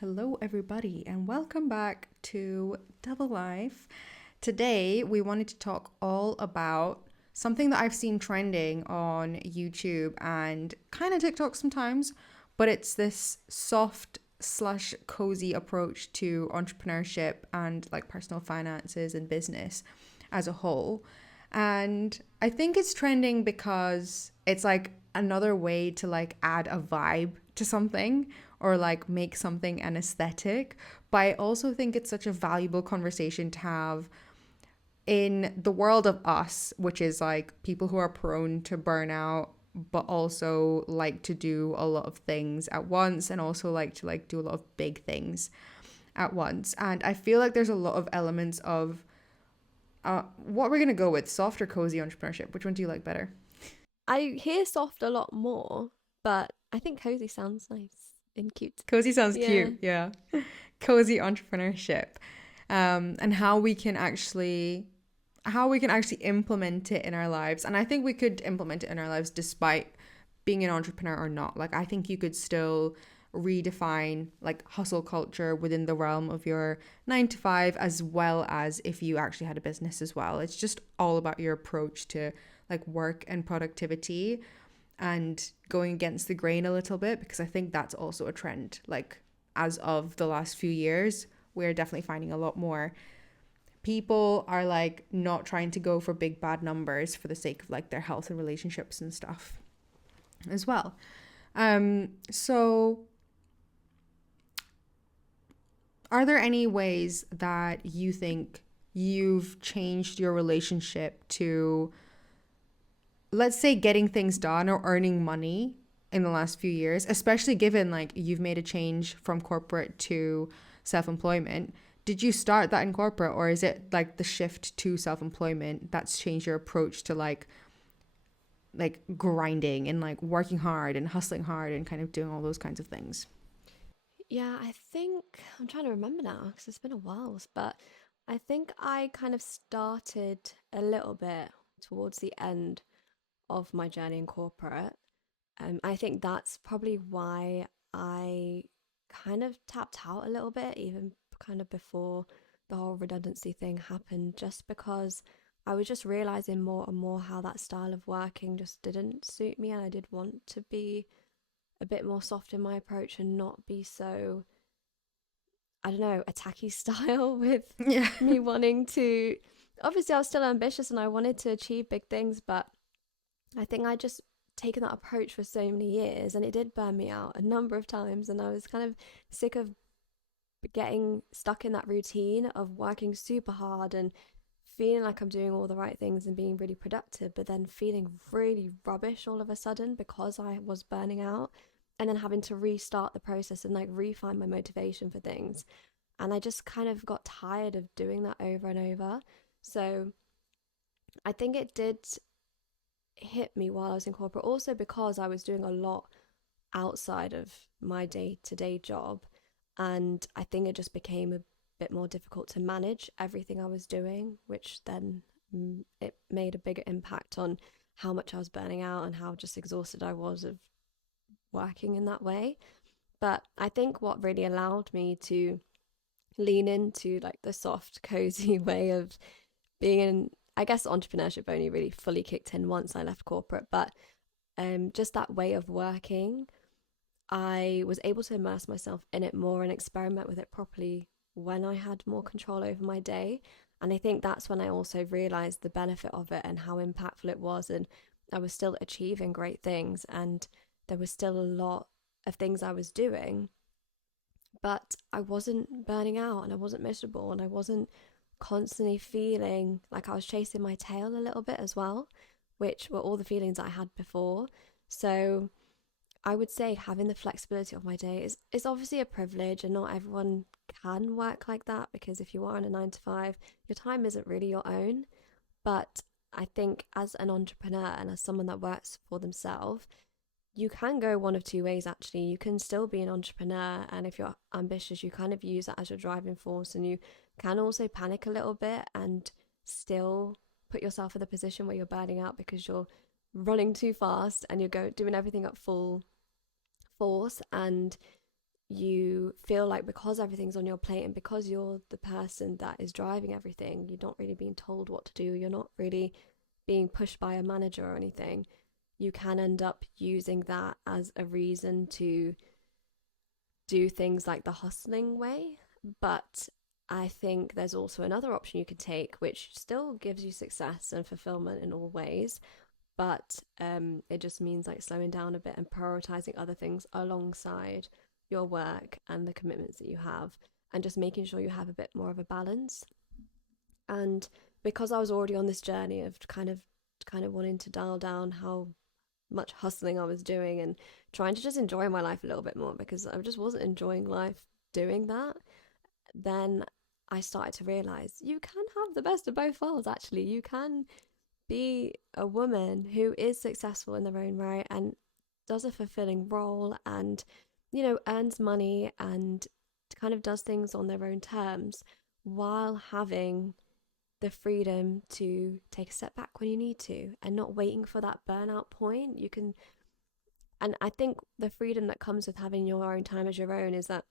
Hello, everybody, and welcome back to Double Life. Today, we wanted to talk all about something that I've seen trending on YouTube and kind of TikTok sometimes, but it's this soft slash cozy approach to entrepreneurship and like personal finances and business as a whole. And I think it's trending because it's like another way to like add a vibe to something or like make something an aesthetic. But I also think it's such a valuable conversation to have in the world of us, which is like people who are prone to burnout, but also like to do a lot of things at once and also like to like do a lot of big things at once. And I feel like there's a lot of elements of what we're gonna go with, soft or cozy entrepreneurship. Which one do you like better? I hear soft a lot more, but I think cozy sounds nice and cute. Cozy sounds Yeah. cute, yeah. Cozy entrepreneurship, and how we can actually implement it in our lives. And I think we could implement it in our lives despite being an entrepreneur or not. Like I think you could still redefine like hustle culture within the realm of your 9 to 5 as well as if you actually had a business as well. It's just all about your approach to like work and productivity and going against the grain a little bit, because I think that's also a trend. Like as of the last few years, we're definitely finding a lot more people are like not trying to go for big bad numbers for the sake of like their health and relationships and stuff as well. So are there any ways that you think you've changed your relationship to, let's say, getting things done or earning money in the last few years, especially given like you've made a change from corporate to self-employment? Did you start that in corporate, or is it like the shift to self-employment that's changed your approach to like grinding and like working hard and hustling hard and kind of doing all those kinds of things? Yeah, I think I'm trying to remember now because it's been a while, but I think I kind of started a little bit towards the end of my journey in corporate. I think that's probably why I kind of tapped out a little bit, even kind of before the whole redundancy thing happened, just because I was just realizing more and more how that style of working just didn't suit me. And I did want to be a bit more soft in my approach and not be so, I don't know, attacky style with Yeah. me wanting to. Obviously, I was still ambitious and I wanted to achieve big things, but I think I just taken that approach for so many years and it did burn me out a number of times. And I was kind of sick of getting stuck in that routine of working super hard and feeling like I'm doing all the right things and being really productive, but then feeling really rubbish all of a sudden because I was burning out and then having to restart the process and like refine my motivation for things. And I just kind of got tired of doing that over and over. So I think it did hit me while I was in corporate, also because I was doing a lot outside of my day to day job. And I think it just became a bit more difficult to manage everything I was doing, which then it made a bigger impact on how much I was burning out and how just exhausted I was of working in that way. But I think what really allowed me to lean into like the soft, cozy way of being in, I guess entrepreneurship only really fully kicked in once I left corporate, but just that way of working, I was able to immerse myself in it more and experiment with it properly when I had more control over my day. And I think that's when I also realized the benefit of it and how impactful it was. And I was still achieving great things, and there was still a lot of things I was doing, but I wasn't burning out and I wasn't miserable and I wasn't constantly feeling like I was chasing my tail a little bit as well, which were all the feelings I had before. So I would say having the flexibility of my day is obviously a privilege, and not everyone can work like that because if you are in a 9 to 5, your time isn't really your own. But I think as an entrepreneur and as someone that works for themselves, you can go one of two ways actually. You can still be an entrepreneur, and if you're ambitious, you kind of use that as your driving force, and you can also panic a little bit and still put yourself in the position where you're burning out because you're running too fast and you're doing everything at full force, and you feel like because everything's on your plate and because you're the person that is driving everything, you're not really being told what to do, you're not really being pushed by a manager or anything, you can end up using that as a reason to do things like the hustling way. But I think there's also another option you could take, which still gives you success and fulfillment in all ways, but it just means like slowing down a bit and prioritizing other things alongside your work and the commitments that you have, and just making sure you have a bit more of a balance. And because I was already on this journey of kind of wanting to dial down how much hustling I was doing and trying to just enjoy my life a little bit more, because I just wasn't enjoying life doing that, then I started to realize you can have the best of both worlds. Actually, you can be a woman who is successful in their own right and does a fulfilling role and, earns money and kind of does things on their own terms, while having the freedom to take a step back when you need to and not waiting for that burnout point. You can, and I think the freedom that comes with having your own time as your own is that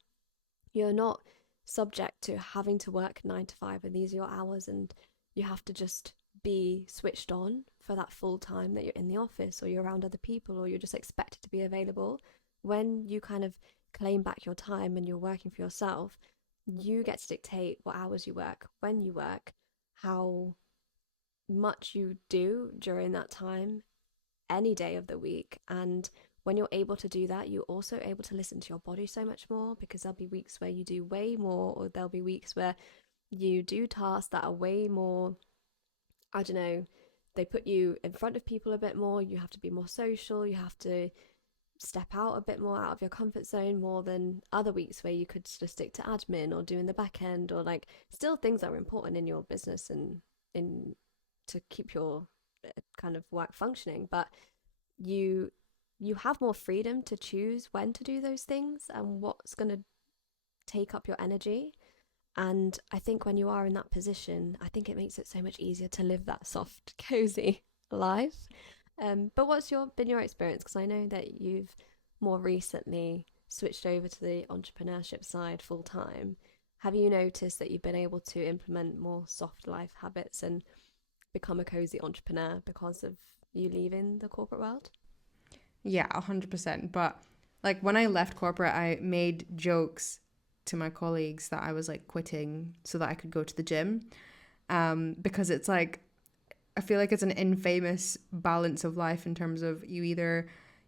you're not subject to having to work 9 to 5 and these are your hours, and you have to just be switched on for that full time that you're in the office or you're around other people or you're just expected to be available. When you kind of claim back your time and you're working for yourself, you get to dictate what hours you work, when you work, how much you do during that time, any day of the week. And when you're able to do that, you're also able to listen to your body so much more, because there'll be weeks where you do way more, or there'll be weeks where you do tasks that are way more, I don't know, they put you in front of people a bit more, you have to be more social, you have to step out a bit more out of your comfort zone, more than other weeks where you could just stick to admin or doing the back end, or like still things that are important in your business and in to keep your kind of work functioning, but you you have more freedom to choose when to do those things and what's going to take up your energy. And I think when you are in that position, I think it makes it so much easier to live that soft, cozy life. But what's been your experience? Because I know that you've more recently switched over to the entrepreneurship side full time. Have you noticed that you've been able to implement more soft life habits and become a cozy entrepreneur because of you leaving the corporate world? Yeah, 100%. But like when I left corporate, I made jokes to my colleagues that I was like quitting so that I could go to the gym. Because it's like, I feel like it's an infamous balance of life in terms of you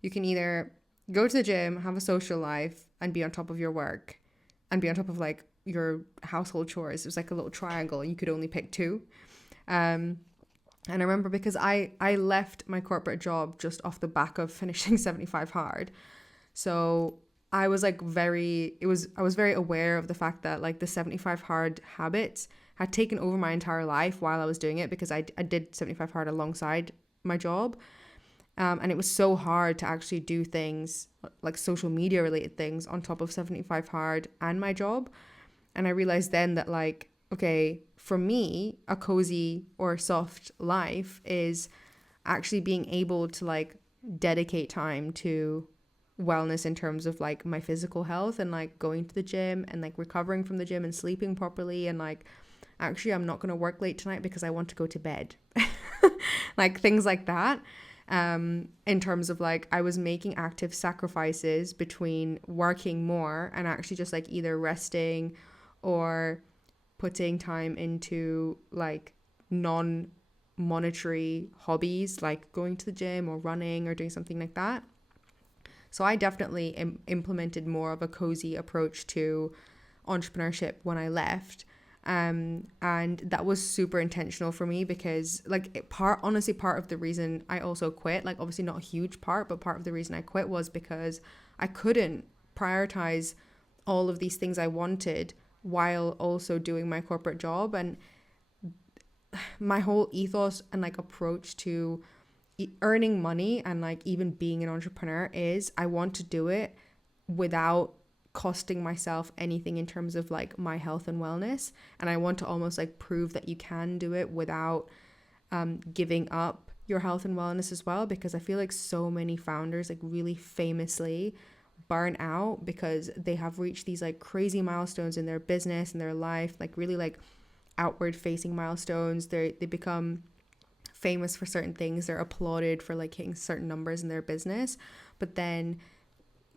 can either go to the gym, have a social life, and be on top of your work, and be on top of like your household chores. It was like a little triangle. You could only pick two. Um, and I remember because I left my corporate job just off the back of finishing 75 hard. So I was like I was very aware of the fact that like the 75 hard habits had taken over my entire life while I was doing it, because I did 75 hard alongside my job. And it was so hard to actually do things like social media related things on top of 75 hard and my job. And I realized then that like, okay, for me, a cozy or soft life is actually being able to like dedicate time to wellness in terms of like my physical health and like going to the gym and like recovering from the gym and sleeping properly, and like actually I'm not going to work late tonight because I want to go to bed. Like things like that. In terms of like I was making active sacrifices between working more and actually just like either resting or putting time into like non-monetary hobbies like going to the gym or running or doing something like that. So I definitely implemented more of a cozy approach to entrepreneurship when I left. And that was super intentional for me, because like part of the reason I also quit, like obviously not a huge part, but part of the reason I quit was because I couldn't prioritize all of these things I wanted while also doing my corporate job. And my whole ethos and like approach to earning money and like even being an entrepreneur is I want to do it without costing myself anything in terms of like my health and wellness. And I want to almost like prove that you can do it without giving up your health and wellness as well, because I feel like so many founders like really famously burn out because they have reached these like crazy milestones in their business and their life, like really like outward facing milestones. They become famous for certain things. They're applauded for like hitting certain numbers in their business, but then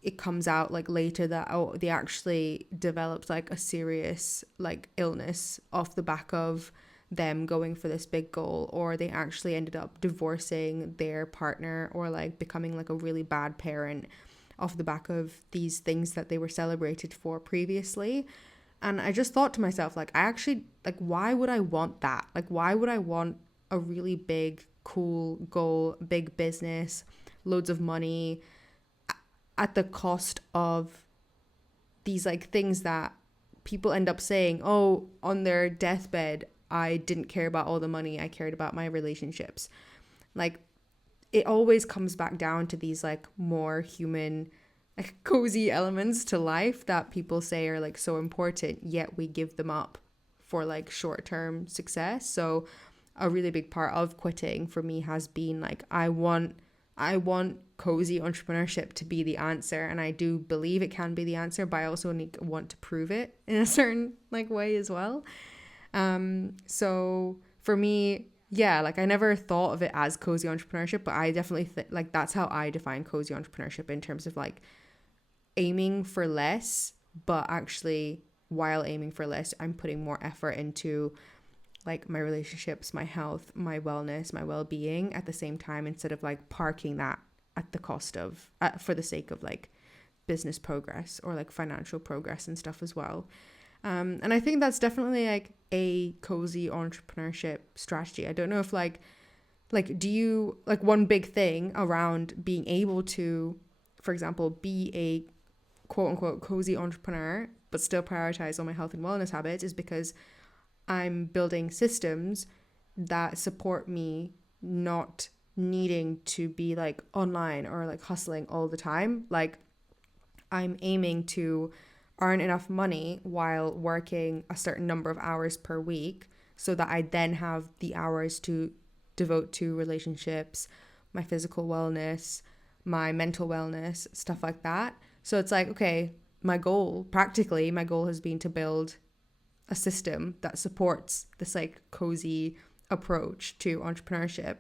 it comes out like later that, oh, they actually developed like a serious like illness off the back of them going for this big goal, or they actually ended up divorcing their partner, or like becoming like a really bad parent off the back of these things that they were celebrated for previously. And I just thought to myself, like, I actually, like, why would I want that? Like, why would I want a really big, cool goal, big business, loads of money, at the cost of these like things that people end up saying, oh, on their deathbed, I didn't care about all the money, I cared about my relationships. Like, it always comes back down to these like more human, like cozy elements to life that people say are like so important, yet we give them up for like short-term success. So a really big part of quitting for me has been like, I want cozy entrepreneurship to be the answer, and I do believe it can be the answer, but I also want to prove it in a certain like way as well. So for me, yeah, like I never thought of it as cozy entrepreneurship, but I definitely like that's how I define cozy entrepreneurship, in terms of like aiming for less, but actually while aiming for less, I'm putting more effort into like my relationships, my health, my wellness, my well-being at the same time, instead of like parking that at the cost of for the sake of like business progress or like financial progress and stuff as well. And I think that's definitely like a cozy entrepreneurship strategy. I don't know if like do you like one big thing around being able to, for example, be a quote unquote cozy entrepreneur but still prioritize all my health and wellness habits, is because I'm building systems that support me not needing to be like online or like hustling all the time. Like, I'm aiming to earn enough money while working a certain number of hours per week, so that I then have the hours to devote to relationships, my physical wellness, my mental wellness, stuff like that. So it's like, okay, my goal has been to build a system that supports this like cozy approach to entrepreneurship.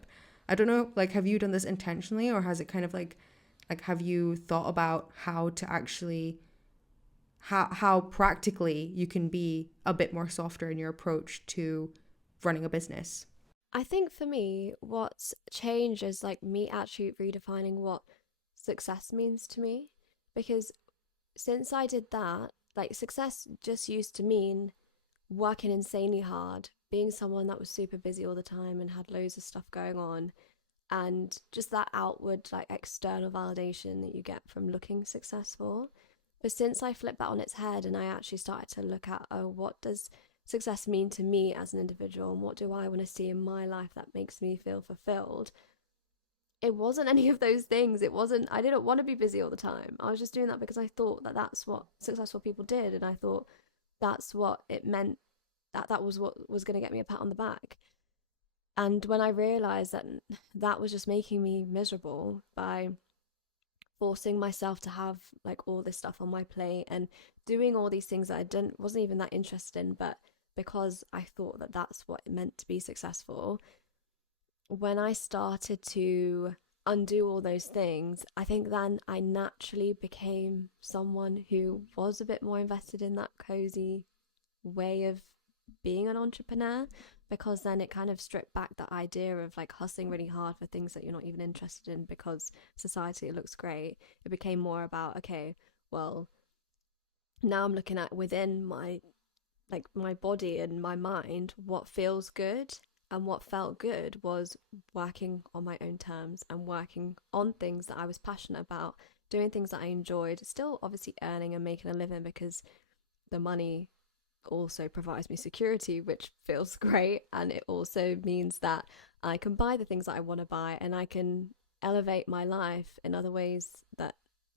I don't know, like, have you done this intentionally, or has it kind of like have you thought about how to actually how practically you can be a bit more softer in your approach to running a business? I think for me, what's changed is like me actually redefining what success means to me. Because since I did that, like success just used to mean working insanely hard, being someone that was super busy all the time and had loads of stuff going on, and just that outward, like external validation that you get from looking successful. But since I flipped that on its head and I actually started to look at, oh, what does success mean to me as an individual, and what do I want to see in my life that makes me feel fulfilled? It wasn't any of those things. It wasn't, I didn't want to be busy all the time. I was just doing that because I thought that that's what successful people did. And I thought that's what it meant, that was what was going to get me a pat on the back. And when I realized that that was just making me miserable by forcing myself to have like all this stuff on my plate and doing all these things that I didn't wasn't even that interested in, but because I thought that that's what it meant to be successful, when I started to undo all those things, I think then I naturally became someone who was a bit more invested in that cozy way of being an entrepreneur, because then it kind of stripped back that idea of like hustling really hard for things that you're not even interested in because society it looks great. It became more about, okay, well, now I'm looking at within my like my body and my mind what feels good, and what felt good was working on my own terms and working on things that I was passionate about, doing things that I enjoyed, still obviously earning and making a living because the money also provides me security, which feels great. And it also means that I can buy the things that I want to buy, and I can elevate my life in other ways that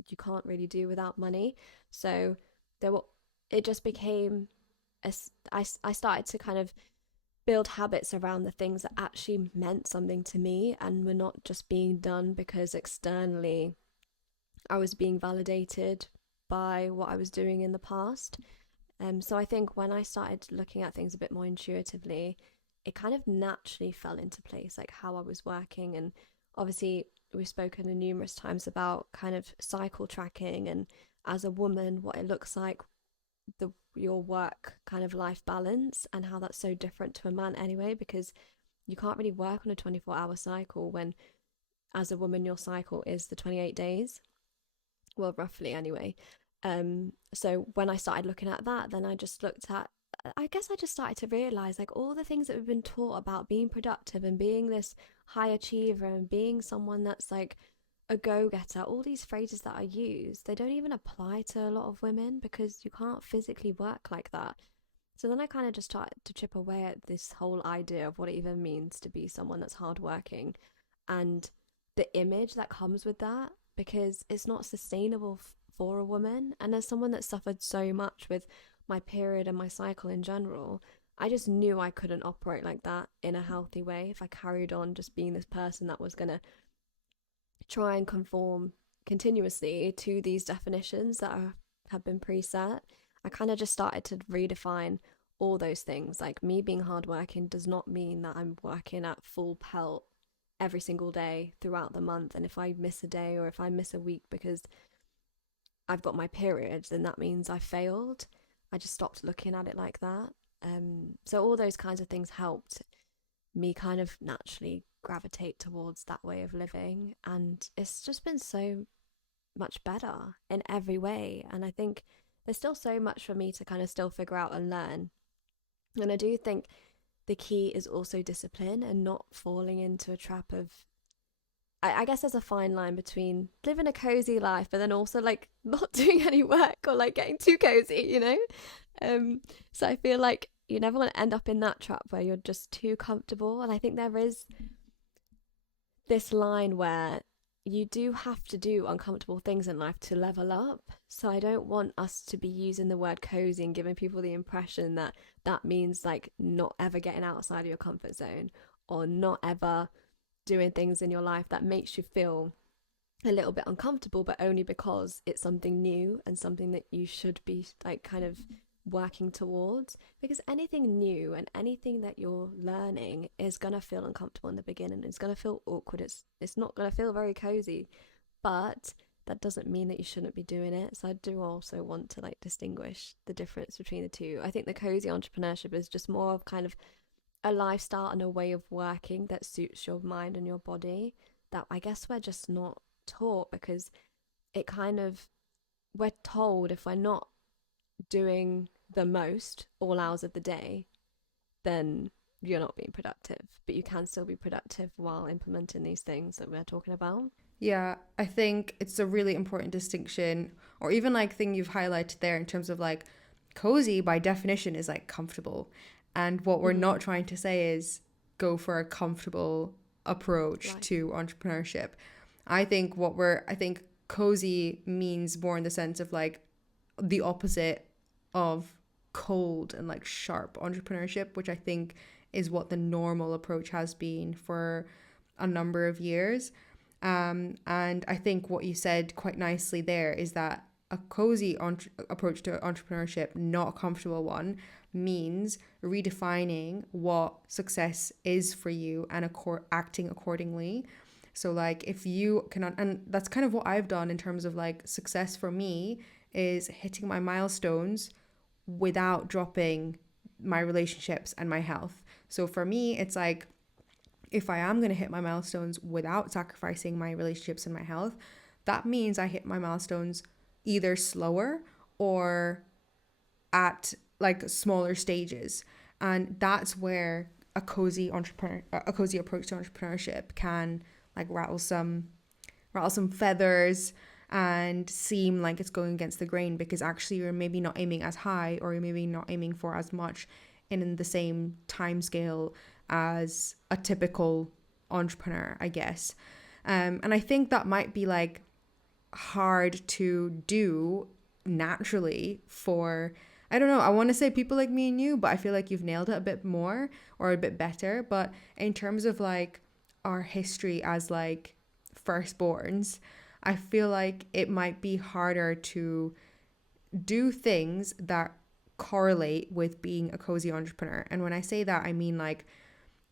you can't really do without money. So there were, it just became, I started to kind of build habits around the things that actually meant something to me and were not just being done because externally I was being validated by what I was doing in the past. So I think when I started looking at things a bit more intuitively, it kind of naturally fell into place, like how I was working. And obviously, we've spoken numerous times about kind of cycle tracking and as a woman, what it looks like, your work kind of life balance, and how that's so different to a man anyway, because you can't really work on a 24-hour cycle when, as a woman, your cycle is the 28 days. Well, roughly anyway. So when I started looking at that, then I guess I just started to realize like all the things that we've been taught about being productive and being this high achiever and being someone that's like a go-getter, all these phrases that I use, they don't even apply to a lot of women because you can't physically work like that. So then I kind of just started to chip away at this whole idea of what it even means to be someone that's hardworking and the image that comes with that, because it's not sustainable for a woman. And as someone that suffered so much with my period and my cycle in general, I just knew I couldn't operate like that in a healthy way if I carried on just being this person that was going to try and conform continuously to these definitions that have been preset. I kind of just started to redefine all those things. Like me being hardworking does not mean that I'm working at full pelt every single day throughout the month. And if I miss a day or if I miss a week because I've got my period, then that means I failed. I just stopped looking at it like that. So all those kinds of things helped me kind of naturally gravitate towards that way of living. And it's just been so much better in every way. And I think there's still so much for me to kind of still figure out and learn. And I do think the key is also discipline and not falling into a trap of, I guess there's a fine line between living a cozy life but then also like not doing any work or like getting too cozy, you know? So I feel like you never want to end up in that trap where you're just too comfortable. And I think there is this line where you do have to do uncomfortable things in life to level up. So I don't want us to be using the word cozy and giving people the impression that that means like not ever getting outside of your comfort zone or not ever doing things in your life that makes you feel a little bit uncomfortable, but only because it's something new and something that you should be like kind of working towards. Because anything new and anything that you're learning is going to feel uncomfortable in the beginning. It's going to feel awkward. It's not going to feel very cozy, but that doesn't mean that you shouldn't be doing it. So I do also want to like distinguish the difference between the two. I think the cozy entrepreneurship is just more of kind of a lifestyle and a way of working that suits your mind and your body that I guess we're just not taught, because it kind of, we're told if we're not doing the most all hours of the day, then you're not being productive. But you can still be productive while implementing these things that we're talking about. Yeah, I think it's a really important distinction, or even like thing you've highlighted there in terms of like cozy by definition is like comfortable. And what we're Mm-hmm. not trying to say is go for a comfortable approach Life. to entrepreneurship. I think cozy means more in the sense of like the opposite of cold and like sharp entrepreneurship, which I think is what the normal approach has been for a number of years. And I think what you said quite nicely there is that a cozy approach to entrepreneurship, not a comfortable one, means redefining what success is for you and acting accordingly. So, like, if you can, and that's kind of what I've done in terms of like success for me is hitting my milestones without dropping my relationships and my health. So, for me, it's like, if I am going to hit my milestones without sacrificing my relationships and my health, that means I hit my milestones either slower or at like smaller stages. And that's where a cozy approach to entrepreneurship can like rattle some feathers and seem like it's going against the grain, because actually you're maybe not aiming as high, or you're maybe not aiming for as much in the same time scale as a typical entrepreneur, I guess. And I think that might be like hard to do naturally for, I don't know, I want to say people like me and you, but I feel like you've nailed it a bit more or a bit better. But in terms of like our history as like firstborns, I feel like it might be harder to do things that correlate with being a cozy entrepreneur. And when I say that, I mean like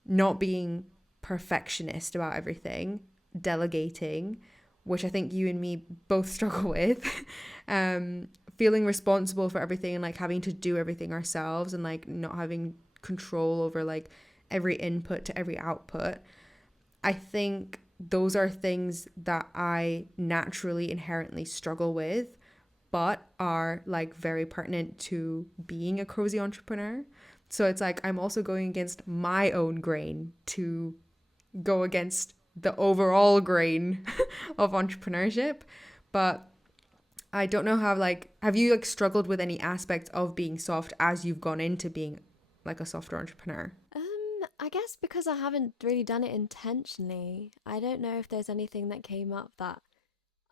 not being perfectionist about everything, delegating, which I think you and me both struggle with, feeling responsible for everything and like having to do everything ourselves and like not having control over like every input to every output. I think those are things that I naturally inherently struggle with, but are like very pertinent to being a cozy entrepreneur. So it's like I'm also going against my own grain to go against the overall grain of entrepreneurship. But I don't know how, like, have you like struggled with any aspect of being soft as you've gone into being like a softer entrepreneur? I guess because I haven't really done it intentionally, I don't know if there's anything that came up that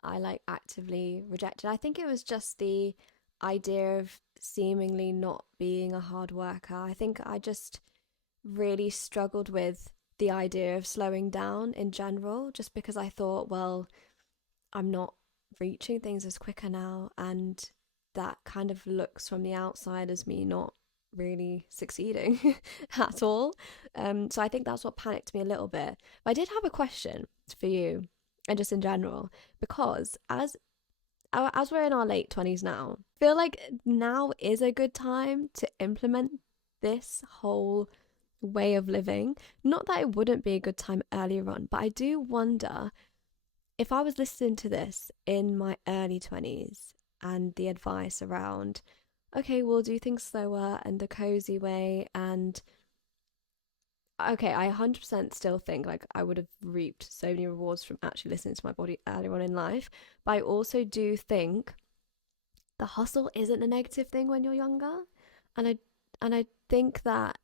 I like actively rejected. I think it was just the idea of seemingly not being a hard worker. I think I just really struggled with the idea of slowing down in general, just because I thought, well, I'm not reaching things as quicker now, and that kind of looks from the outside as me not really succeeding at all. So I think that's what panicked me a little bit. But I did have a question for you, and just in general, because as we're in our late 20s now, I feel like now is a good time to implement this whole way of living. Not that it wouldn't be a good time earlier on, but I do wonder if I was listening to this in my early 20s and the advice around, okay, we'll do things slower and the cozy way. And okay, I 100% still think like I would have reaped so many rewards from actually listening to my body earlier on in life. But I also do think the hustle isn't a negative thing when you're younger. And I think that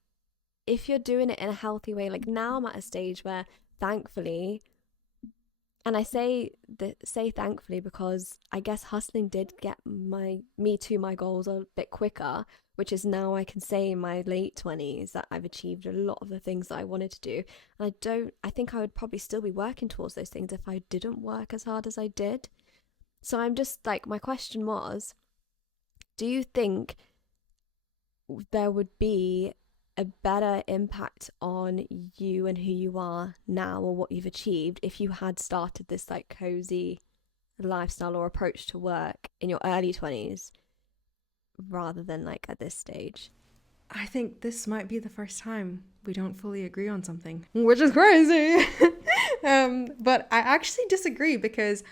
if you're doing it in a healthy way, like now I'm at a stage where thankfully, and I say thankfully because I guess hustling did get me to my goals a bit quicker, which is now I can say in my late 20s that I've achieved a lot of the things that I wanted to do. And I think I would probably still be working towards those things if I didn't work as hard as I did. So I'm just like, my question was, do you think there would be a better impact on you and who you are now or what you've achieved if you had started this like cozy lifestyle or approach to work in your early 20s rather than like at this stage? I think this might be the first time we don't fully agree on something, which is crazy. But I actually disagree because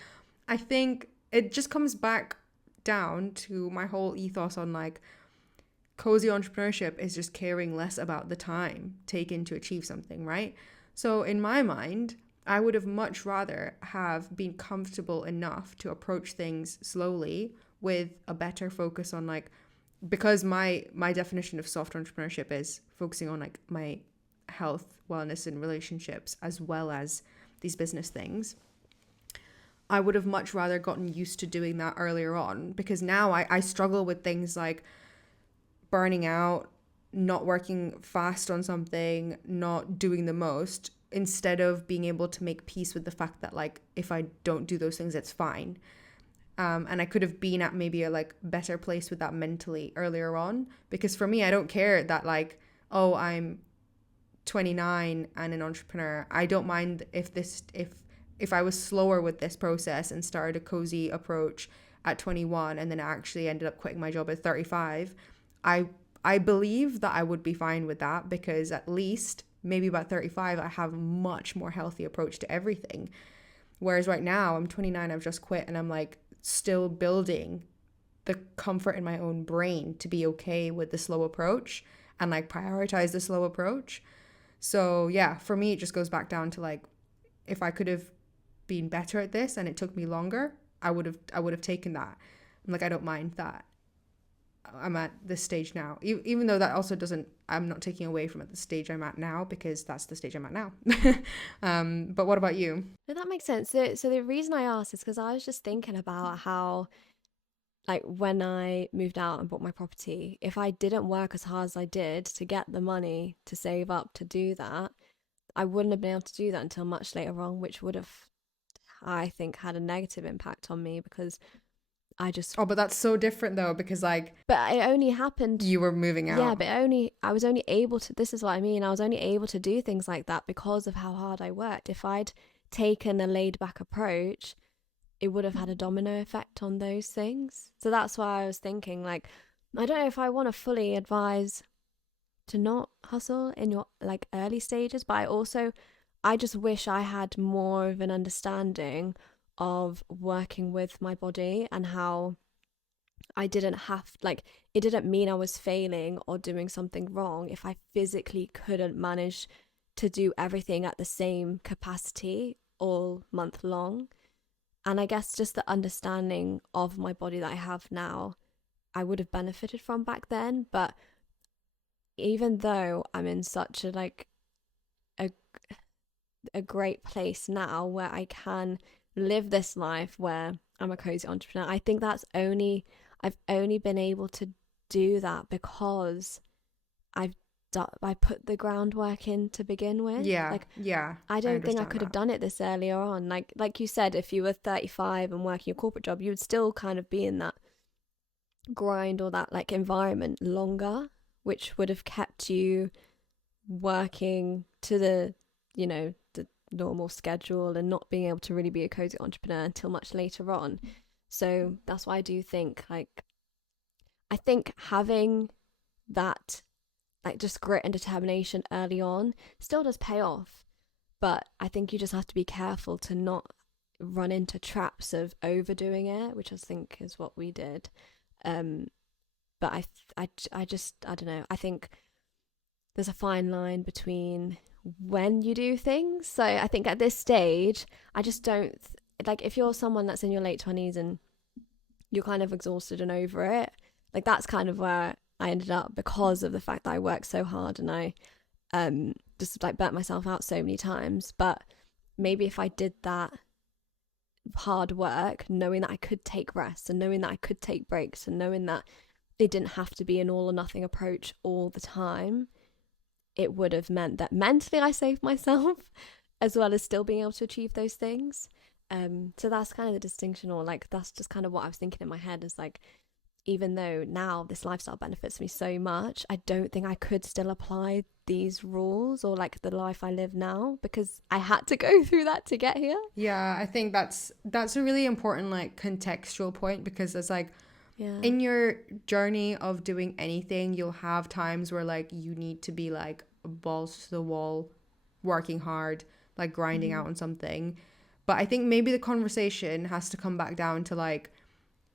I think it just comes back down to my whole ethos on like cozy entrepreneurship is just caring less about the time taken to achieve something, right? So in my mind, I would have much rather have been comfortable enough to approach things slowly with a better focus on like, because my definition of soft entrepreneurship is focusing on like my health, wellness and relationships as well as these business things. I would have much rather gotten used to doing that earlier on because now I struggle with things like burning out, not working fast on something, not doing the most, instead of being able to make peace with the fact that like if I don't do those things, it's fine. And I could have been at maybe a like better place with that mentally earlier on. Because for me, I don't care that like, oh, I'm 29 and an entrepreneur. I don't mind if I was slower with this process and started a cozy approach at 21 and then actually ended up quitting my job at 35. I I believe that I would be fine with that because at least maybe about 35 I have a much more healthy approach to everything. Whereas right now I'm 29, I've just quit and I'm like still building the comfort in my own brain to be okay with the slow approach and like prioritize the slow approach. So yeah, for me it just goes back down to like if I could have been better at this and it took me longer, I would have taken that. I'm like I don't mind that. I'm at this stage now, even though that also doesn't, I'm not taking away from at the stage I'm at now because that's the stage I'm at now. But what about you? No, that makes sense. So the reason I asked is because I was just thinking about how, like, when I moved out and bought my property, if I didn't work as hard as I did to get the money to save up to do that, I wouldn't have been able to do that until much later on, which would have I think had a negative impact on me, because I just... Oh, but that's so different though, because like But it only happened... you were moving out. Yeah, but I was only able to... This is what I mean. I was only able to do things like that because of how hard I worked. If I'd taken a laid back approach, it would have had a domino effect on those things. So that's why I was thinking, like, I don't know if I want to fully advise to not hustle in your like early stages, but I just wish I had more of an understanding of working with my body, and how I didn't have, like, it didn't mean I was failing or doing something wrong if I physically couldn't manage to do everything at the same capacity all month long. And I guess just the understanding of my body that I have now, I would have benefited from back then. But even though I'm in such a like a great place now where I can live this life where I'm a cozy entrepreneur, I think I've only been able to do that because I put the groundwork in to begin with. Yeah, like yeah. I don't think I could have done it this earlier on. Like you said, if you were 35 and working a corporate job, you would still kind of be in that grind or that like environment longer, which would have kept you working to the normal schedule and not being able to really be a cozy entrepreneur until much later on. So that's why I do think, like, I think having that like just grit and determination early on still does pay off, but I think you just have to be careful to not run into traps of overdoing it, which I think is what we did. But I just, I don't know, I think there's a fine line between when you do things. So I think at this stage, I just don't, like, if you're someone that's in your late 20s and you're kind of exhausted and over it, like, that's kind of where I ended up, because of the fact that I worked so hard and I just like burnt myself out so many times. But maybe if I did that hard work, knowing that I could take rest and knowing that I could take breaks and knowing that it didn't have to be an all or nothing approach all the time, it would have meant that mentally I saved myself as well as still being able to achieve those things. So that's kind of the distinction, or like that's just kind of what I was thinking in my head, is like, even though now this lifestyle benefits me so much, I don't think I could still apply these rules or like the life I live now, because I had to go through that to get here. Yeah, I think that's a really important like contextual point, because it's like, yeah, in your journey of doing anything, you'll have times where like you need to be like balls to the wall, working hard, like grinding out on something. But I think maybe the conversation has to come back down to like,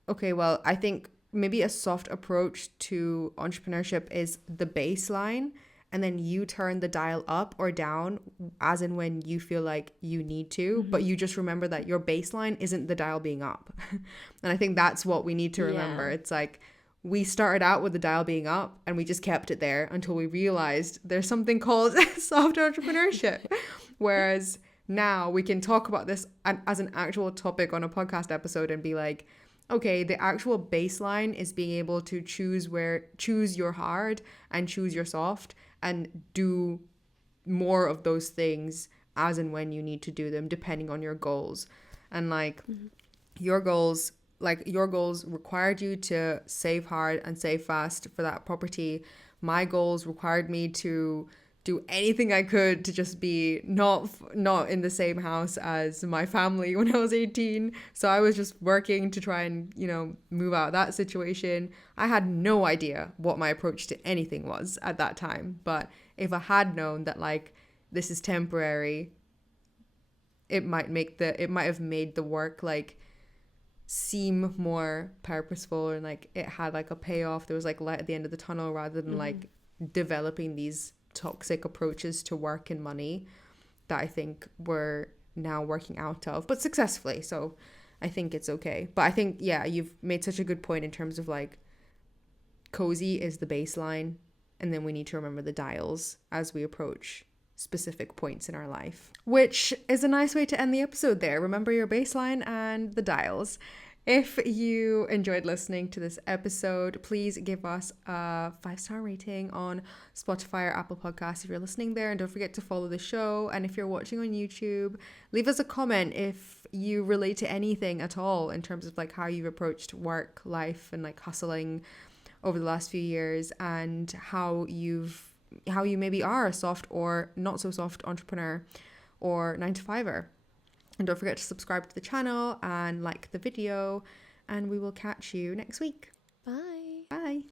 okay, well, I think maybe a soft approach to entrepreneurship is the baseline, and then you turn the dial up or down as in when you feel like you need to, but you just remember that your baseline isn't the dial being up. And I think that's what we need to remember. It's like, we started out with the dial being up and we just kept it there until we realized there's something called soft entrepreneurship. Whereas now we can talk about this as an actual topic on a podcast episode and be like, okay, the actual baseline is being able to choose your hard and choose your soft, and do more of those things as and when you need to do them, depending on your goals. And like your goals required you to save hard and save fast for that property. My goals required me to do anything I could to just be not in the same house as my family when I was 18. So I was just working to try and, move out of that situation. I had no idea what my approach to anything was at that time. But if I had known that like this is temporary, it might have made the work like seem more purposeful, and like it had like a payoff. There was like light at the end of the tunnel, rather than like developing these toxic approaches to work and money that I think we're now working out of, but successfully. So I think it's okay. But I think, yeah, you've made such a good point in terms of like, cozy is the baseline, and then we need to remember the dials as we approach specific points in our life, which is a nice way to end the episode there. Remember your baseline and the dials. If you enjoyed listening to this episode, please give us a 5-star rating on Spotify or Apple Podcasts if you're listening there. And don't forget to follow the show. And if you're watching on YouTube, leave us a comment if you relate to anything at all in terms of like how you've approached work, life, and like hustling over the last few years, and how you maybe are a soft or not so soft entrepreneur or 9-to-5er. And don't forget to subscribe to the channel and like the video, and we will catch you next week. Bye. Bye.